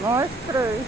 Nós três.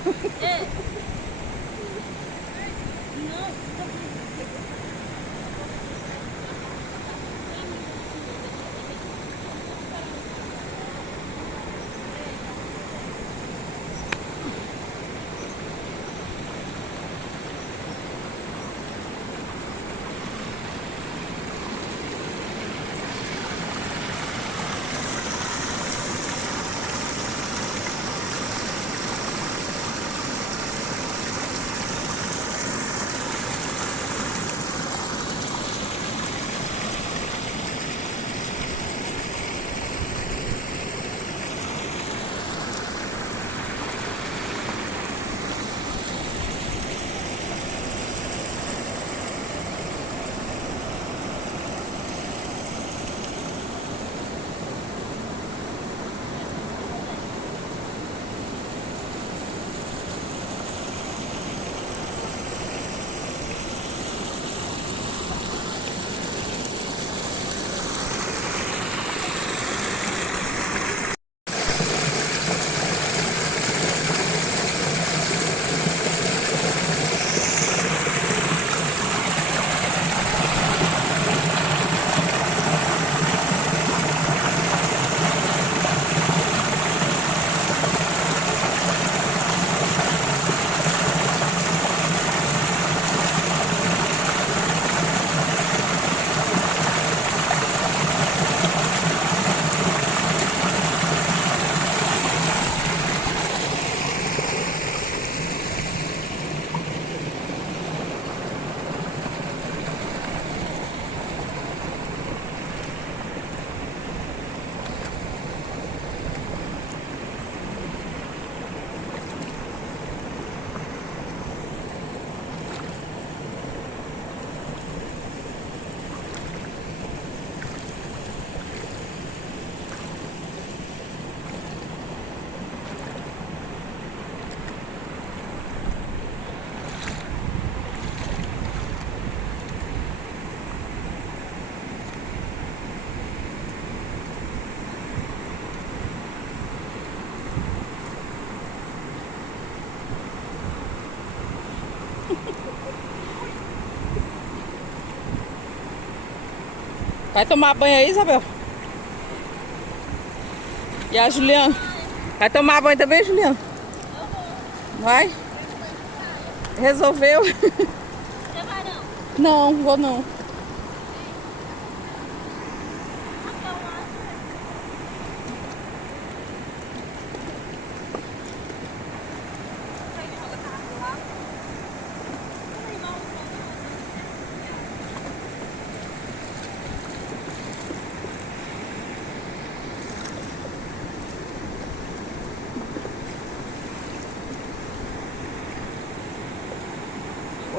Vai tomar banho aí, Isabel? E a Juliana? Vai tomar banho também, Juliana? Vai? Resolveu? Você vai não? Não, vou não.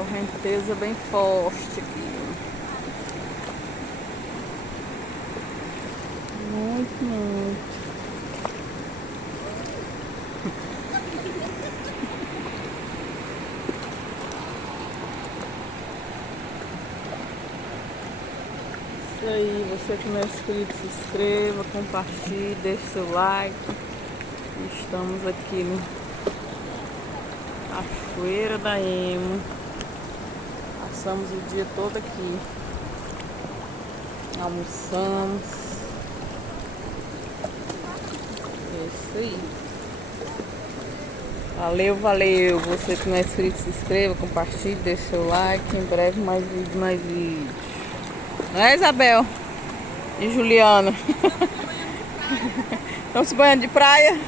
Correnteza bem forte aqui. Muito, muito. Isso aí, você que não é inscrito, se inscreva, compartilhe, deixe seu like. Estamos aqui no Cachoeira da Ema. Passamos o dia todo aqui. Almoçamos. É isso aí. Valeu, valeu. Você que não é inscrito, se inscreva, compartilhe, deixe seu like. Em breve mais vídeos, mais vídeos. Não é, Isabel? E Juliana? Estão se banhando de praia?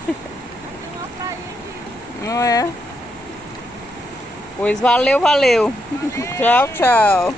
Não é? Pois valeu, valeu. Tchau, tchau.